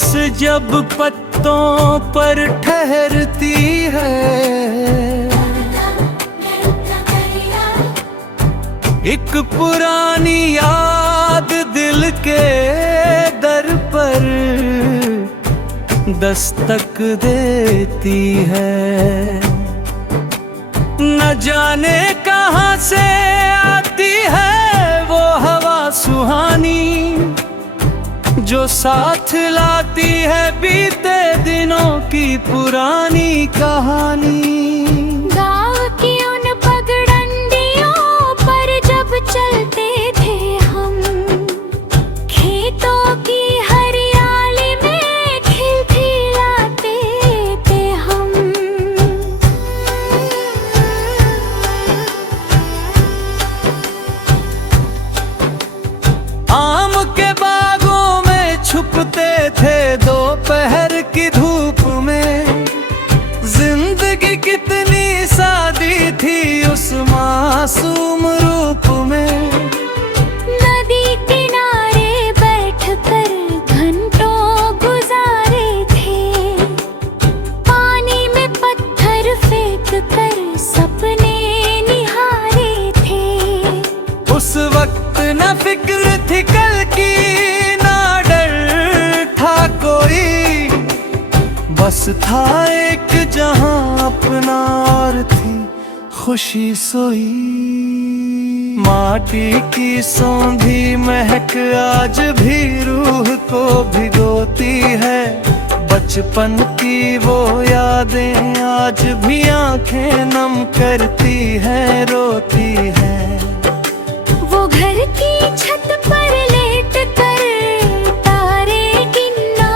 सांस जब पत्तों पर ठहरती है, एक पुरानी याद दिल के दर पर दस्तक देती है। न जाने कहां से आती है वो हवा सुहानी, जो साथ लाती है बीते दिनों की पुरानी कहानी। गाँव की उन पगडंडियों पर जब चलते थे हम, खेतों की हरियाली में खिलखिलाते थे हम। आम के बागों में छुपते थे दोपहर की धूप में, जिंदगी कितनी सादी थी उस मासूम रूप में। नदी किनारे बैठकर घंटों गुजारे थे, पानी में पत्थर फेंक कर सपने निहारे थे। उस वक्त न फिक्र थी कल की, ना डर था कोई, बस था एक जहां अपना और थी खुशी सोई। माटी की सौंधी महक आज भी रूह को भिगोती है, बचपन की वो यादें आज भी आंखें नम करती है, रोती है। वो घर की छत पर लेट कर तारे गिनना,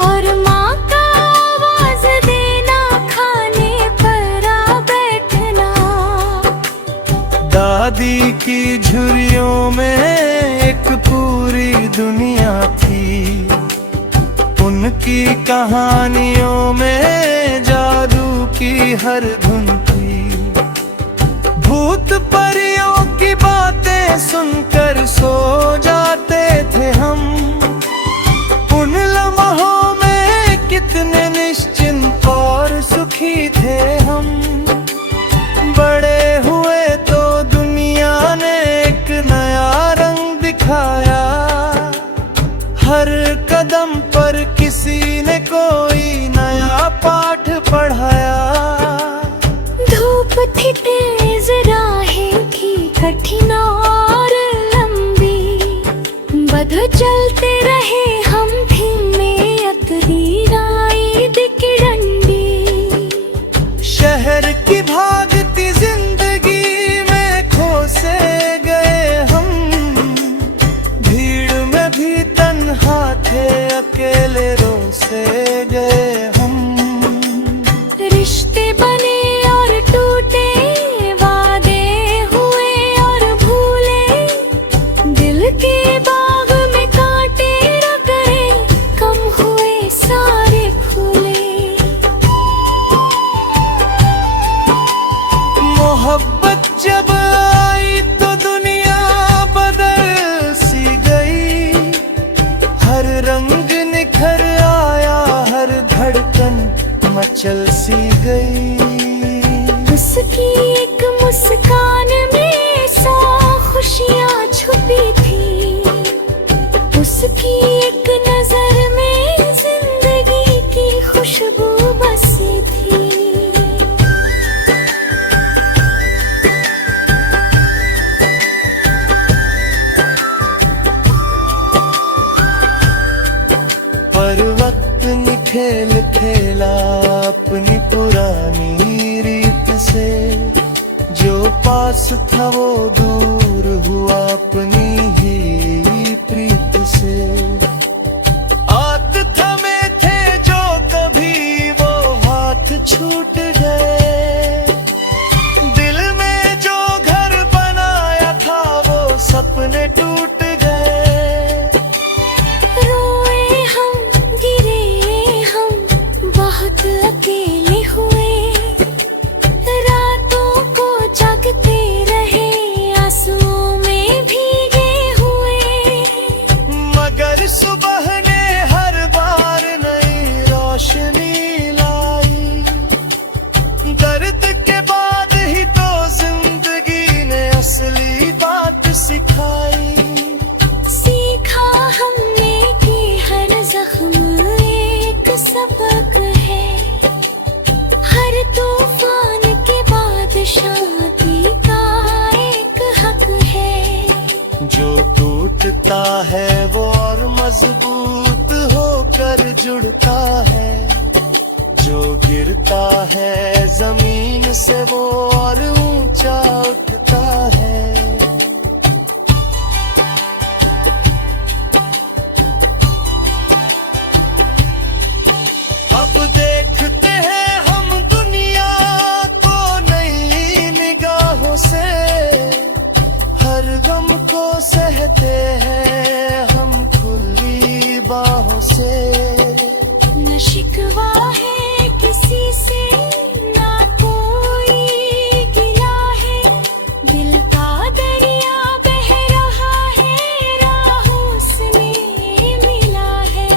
और माँ का आवाज देना खाने पर आ बैठना। दादी की झुर्रियों में एक पूरी दुनिया थी, उनकी कहानियों में जादू की हर धुन थी। भूत परियों की बातें सुनकर सो जाते थे हम, उन लम्हों में कितने निश्चिंत और सुखी थे हम। बड़े हुए तो दुनिया ने एक नया रंग दिखाया, हर कदम पर किसी ने कोई नया पाठ पढ़ाया। धूप थी तेज, राहें थी कठिन और लंबी, बध चलते रहे हम धीमे अतरी राइद की डंडी। शहर की भागती जिंदगी में खो से गए हम, भीड़ में भी तन्हा थे अकेले रो से गए हम। रिश्ते बने और टूटे, वादे हुए और भूले, दिल के बाग में कांटे न गए, कम हुए सारे फूले। मोहब्बत जब आई तो दुनिया बदल सी गई, हर रंग निखर आया, हर धड़कन मचल सी गई। उसकी एक मुस्कान में 100 खुशियाँ छुपी थी, उसकी एक नजर में जिंदगी की खुशबू बसी थी। पर वक्त ने खेल खेला अपनी पुरानी रीत से, जो पास था वो दूर हुआ अपनी ही प्रीत से। हाथ थमे थे जो कभी वो हाथ छूट गए, दिल में जो घर बनाया था वो सपने टूट गए। रोए हम, गिरे हम, बहुत अकेले हुए, रातों को जागते रहे, आंसुओं में भीगे हुए। मगर सुबह ने मिलकर जुड़ता है। जो गिरता है जमीन से वो और ऊंचा उठता है। अब देखते हैं हम दुनिया को नई निगाहों से, हर गम को सहते हैं हम खुली बाहों से। न शिकवा है किसी से, ना कोई गिला है, दिल का दरिया बह रहा है, राहों से मिला है।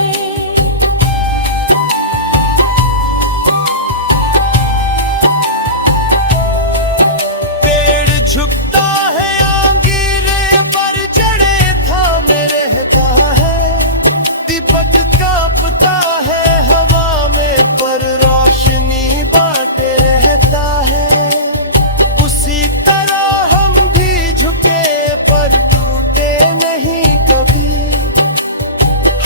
पेड़ झुकता है आंगीरे पर जड़े थामे रहता है, दीपक कांपता है हवा में पर रोशनी बांटे रहता है। उसी तरह हम भी झुके पर टूटे नहीं कभी,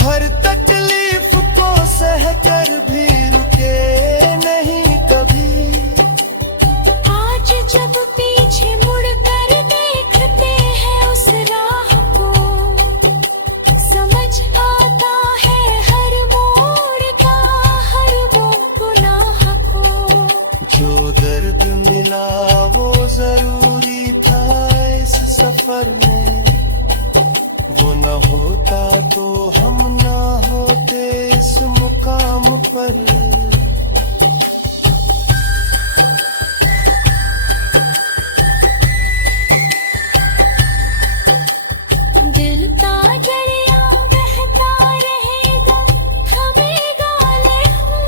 हर तकलीफ को सहकर भी रुके नहीं कभी। आज जब पीछे मुड़कर देखते हैं उस राह को, समझ आता है हर मोड़ का हर वो गुनाह को। जो दर्द मिला वो जरूरी था इस सफर में, वो न होता तो हम न होते इस मुकाम पर। दिल का दरिया बहता रहेगा, थमेगा लहू।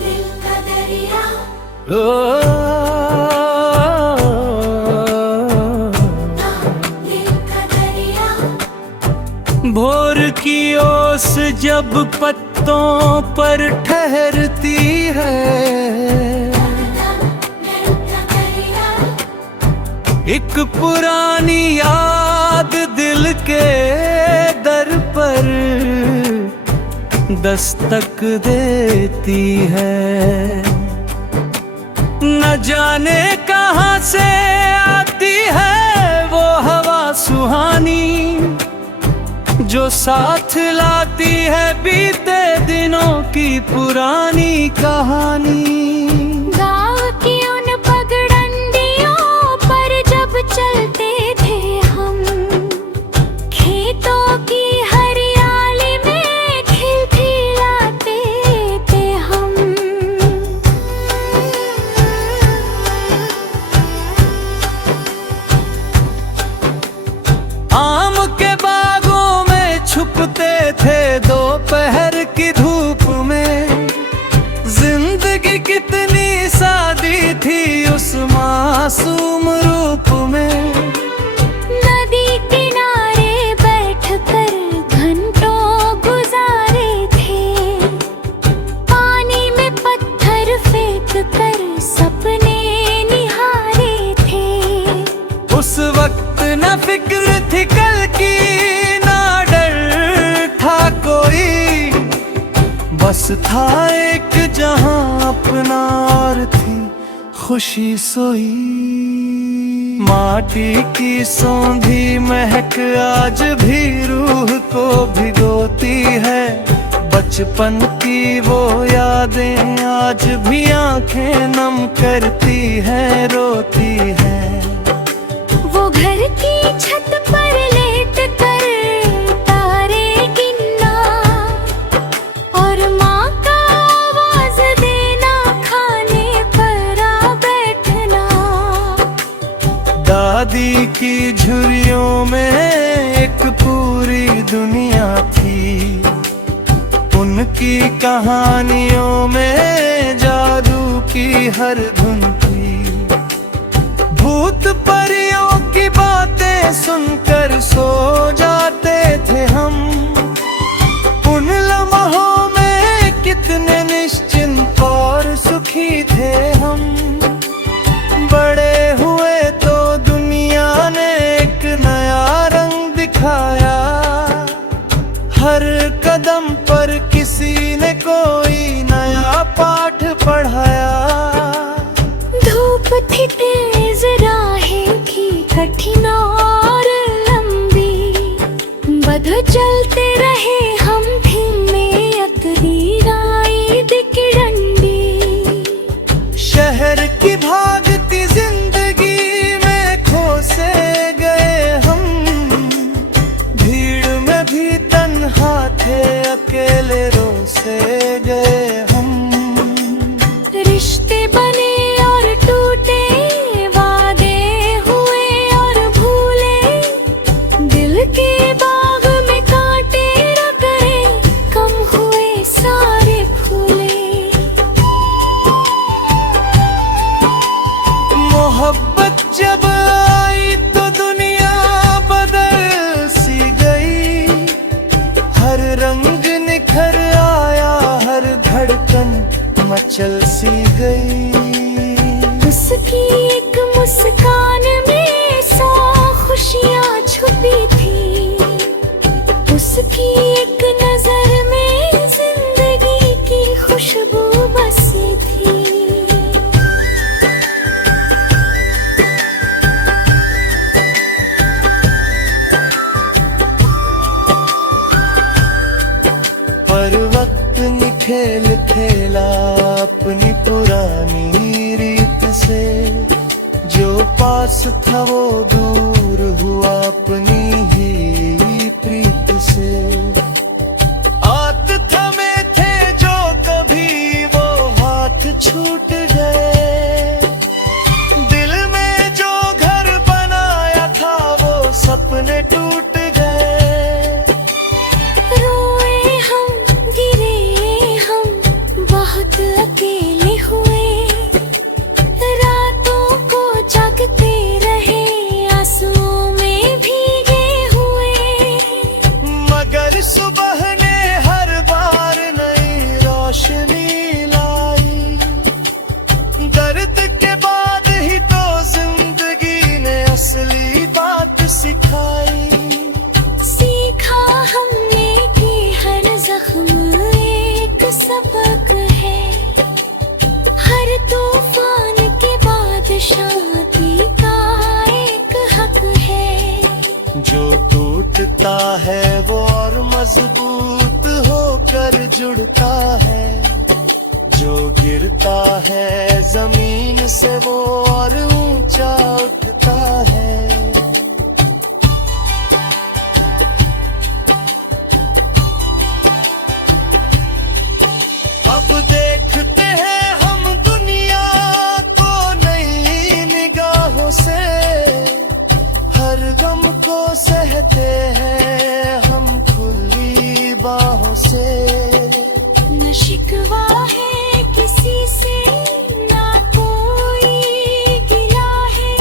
दिल का दरिया, दिल का दरिया। भोर की ओस जब पत्तों पर ठहरती है, एक पुरानी याद दिल के दर पर दस्तक देती है। न जाने कहां से आती है वो हवा सुहानी, जो साथ लाती है बीते दिनों की पुरानी कहानी। गाँव की उन पगडंडियों पर जब चलते थे हम, खेतों की हरियाली में खिलखिलाते थे हम। आम के बागों में छुपते थे दोपहर की धूप में, जिंदगी कितनी सादी थी उस मासूम रूप में। नदी किनारे बैठकर घंटों गुजारे थे, पानी में पत्थर फेंक कर सपने निहारे थे। उस वक्त न फिक्र थी कल की, ना डर था कोई, बस था एक जहां अपना और थी खुशी सोई। माटी की सौंधी महक आज भी रूह को भिगोती है, बचपन की वो यादें आज भी आंखें नम करती है, रोती है। वो घर की छत पर लेट कर तारे गिनना, और माँ का आवाज देना खाने पर आ बैठना। दादी की झुर्रियों में एक पूरी दुनिया थी, उनकी कहानियों में जादू की हर धुन थी। भूत परियों की बातें सुनकर सो जाते थे हम, उन लम्हों में कितने निश्चिंत और सुखी थे हम। हर कदम पर किसी ने कोई नया पाठ पढ़ाया। धूप थी तेज, राहें थी कठिन और लंबी, बध चलते रहे हम धीमे, अतरी राई दिख डंडी। शहर की भागती जिंदगी में खो से गए हम, भीड़ में भी तन्हा थे, अकेले रो से गए हम। रिश्ते बने और टूटे, वादे हुए और भूले, दिल के बाग में कांटे न गए, कम हुए सारे फूले। मोहब्बत जब आई तो दुनिया बदल सी गई, हर रंग निखर आया, हर धड़कन मचल सी गई। उसकी एक मुस्कान में 100 खुशियाँ छुपी थी, उसकी एक नजर में जिंदगी की खुशबू बसी थी। पर वक्त ने खेल खेला अपनी पुरानी रीत से, जो पास था वो दूर हुआ अपनी ही प्रीत से। हाथ थमे थे जो कभी वो हाथ छूट गए, दिल में जो घर बनाया था वो सपने टूट गए। रोए हम, गिरे हम, बहुत अकेले हुए, रातों को जागते रहे, आंसुओं में भीगे हुए। मगर सुबह ने हर बार नई रोशनी लाई, दर्द के बाद ही तो जिंदगी ने असली बात सिखाई। सीखा हमने कि हर जख्म एक सबक है, हर तूफान के बाद शांति का एक हक है। जो टूटता है वो और मजबूत होकर जुड़ता है, जो गिरता है जमीन से वो और ऊंचा उठता है। अब देखते हैं हम दुनिया को नई निगाहों से, हर गम को सहते हैं हम खुली बाहों से। न शिकवा है किसी से, ना कोई गिला है,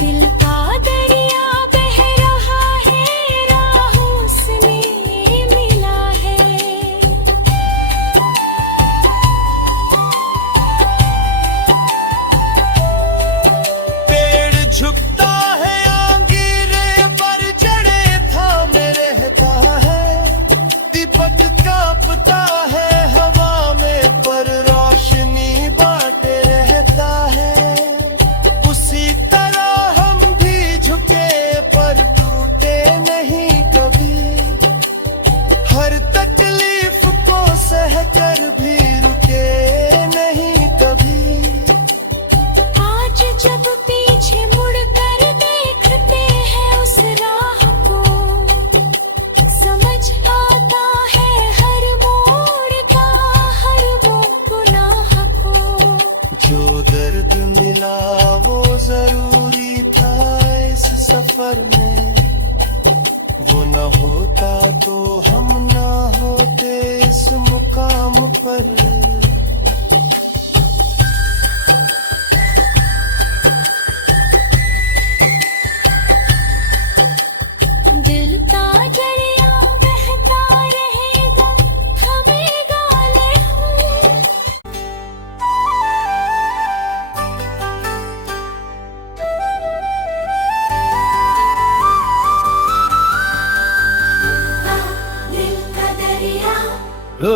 दिल का दरिया बह रहा है, राहों से मिला है। पेड़ झुकता है आंगीरे पर जड़े थामे रहता है, दीपक कांपता है हवा में पर रोशनी बांटे रहता है। उसी तरह हम भी झुके पर टूटे नहीं कभी, हर तकलीफ को सहकर भी रुके नहीं कभी। आज जब पीछे मुड़कर देखते हैं उस राह को, समझ आता है हर मोड़ का, हर वो गुनाह को। जो दर्द मिला वो जरूरी था इस सफर में, वो न होता तो हम न होते इस मुकाम पर। दिल का दरिया बहता रहेगा, हमें गाले हुए। दिल का ओ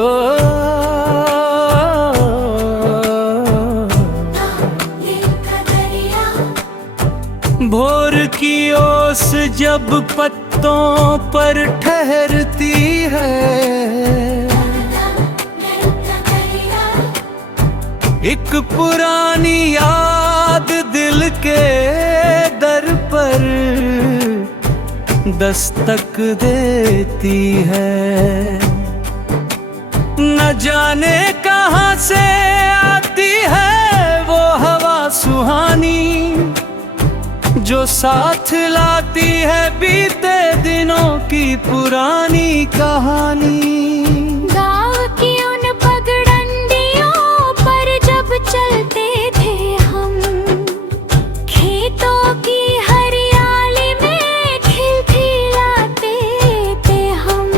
भोर की ओस जब पत्तों पर ठहरती है, एक पुरानी याद दिल के दर पर दस्तक देती है। न जाने कहां से आती है वो हवा सुहानी, जो साथ लाती है बीते दिनों की पुरानी कहानी। गाँव की उन पगडंडियों पर जब चलते थे हम, खेतों की हरियाली में खिलखिलाते थे हम।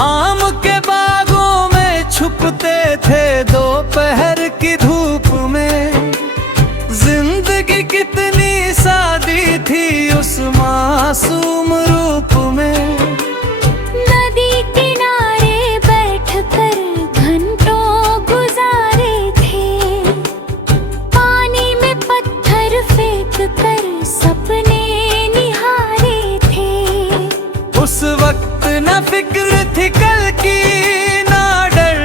आम के बागों में छुपते थे दोपहर की धूप में, जिंदगी कितनी सादी थी उस मासूम रूप में। नदी किनारे बैठकर घंटों गुजारे थे, पानी में पत्थर फेंक कर सपने निहारे थे। उस वक्त न फिक्र थी कल की, ना डर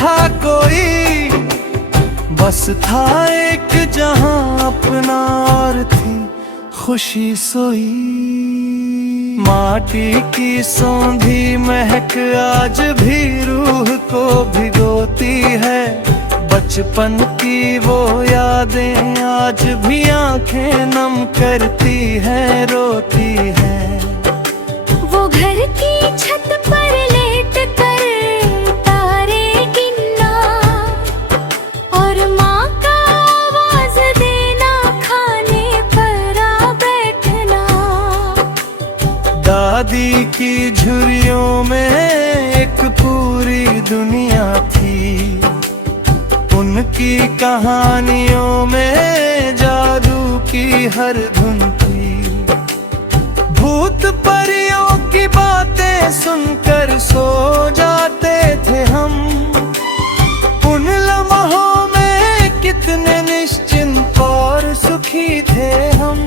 था कोई, बस था एक जहां अपना और थी खुशी सोई। माटी की सौंधी महक आज भी रूह को भिगोती है, बचपन की वो यादें आज भी आंखें नम करती है, रोती है। वो घर की छत पर लेट कर तारे गिनना, और माँ का आवाज देना खाने पर आ बैठना। दादी की झुर्रियों में एक पूरी दुनिया थी, उनकी कहानियों में जादू की हर धुन थी। भूत परियों की बातें सुनकर सो जाते थे हम, उन लम्हों में कितने निश्चिंत और सुखी थे हम।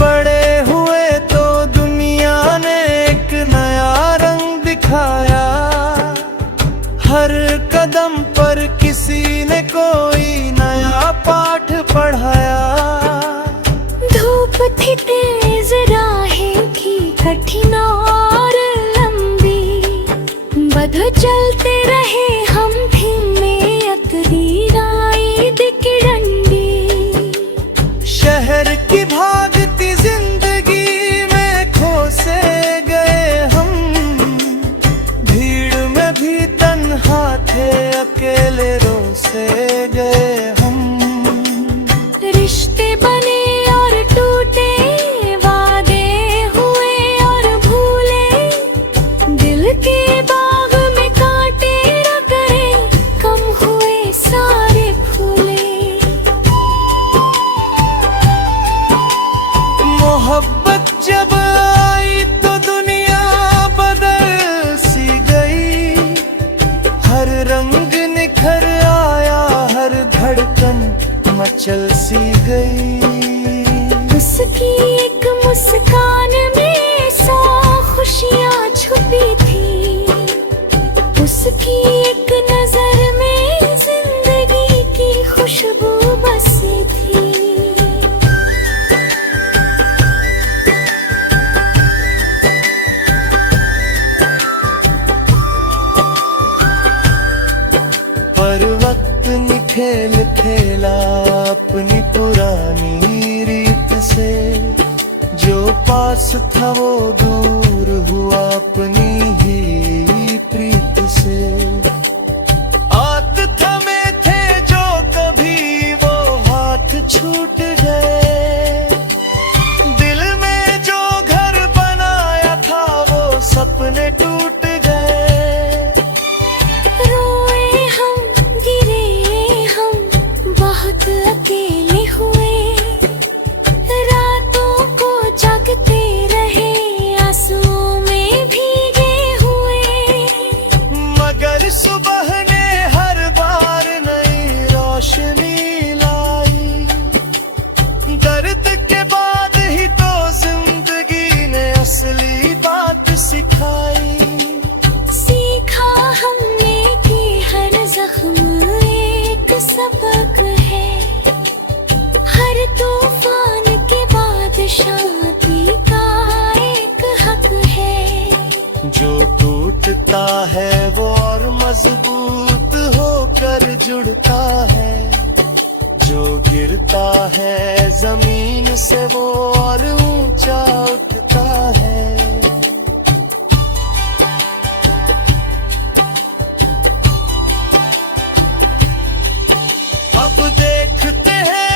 बड़े हुए तो दुनिया ने एक नया रंग दिखाया, हर कदम पर किसी ने कोई नया पाठ पढ़ाया। धूप थी तेज, राहें थी कठिन और लंबी, बध चलते रहे हम धीमे, तकदीर आई दिकड़ंडी। शहर की भागती जिंदगी में खो से गए हम, भीड़ में भी तन्हा थे, अकेले रो से गए हम। रिश्ते बने और टूटे, वादे हुए और भूले, दिल के बाग में कांटे न गए, कम हुए सारे फूले। मोहब्बत जब आई तो दुनिया बदल सी गई, हर रंग निखर आया, हर धड़कन मचल सी गई। उसकी एक मुस्कान में 100 खुशियाँ छुपी थी, उसकी एक नजर में जिंदगी की खुशबू बसी थी। पर वक्त ने खेल खेला अपनी पुरानी रीत से, जो पास था वो दूर हुआ अपनी ही प्रीत से। हाथ थमे थे जो कभी वो हाथ छूट गए, दिल में जो घर बनाया था वो सपने टूट गए। रोए हम, गिरे हम, बहुत अकेले हुए, शांति का एक हक है। जो टूटता है वो और मजबूत होकर जुड़ता है, जो गिरता है जमीन से वो और ऊंचा उठता है। अब देखते हैं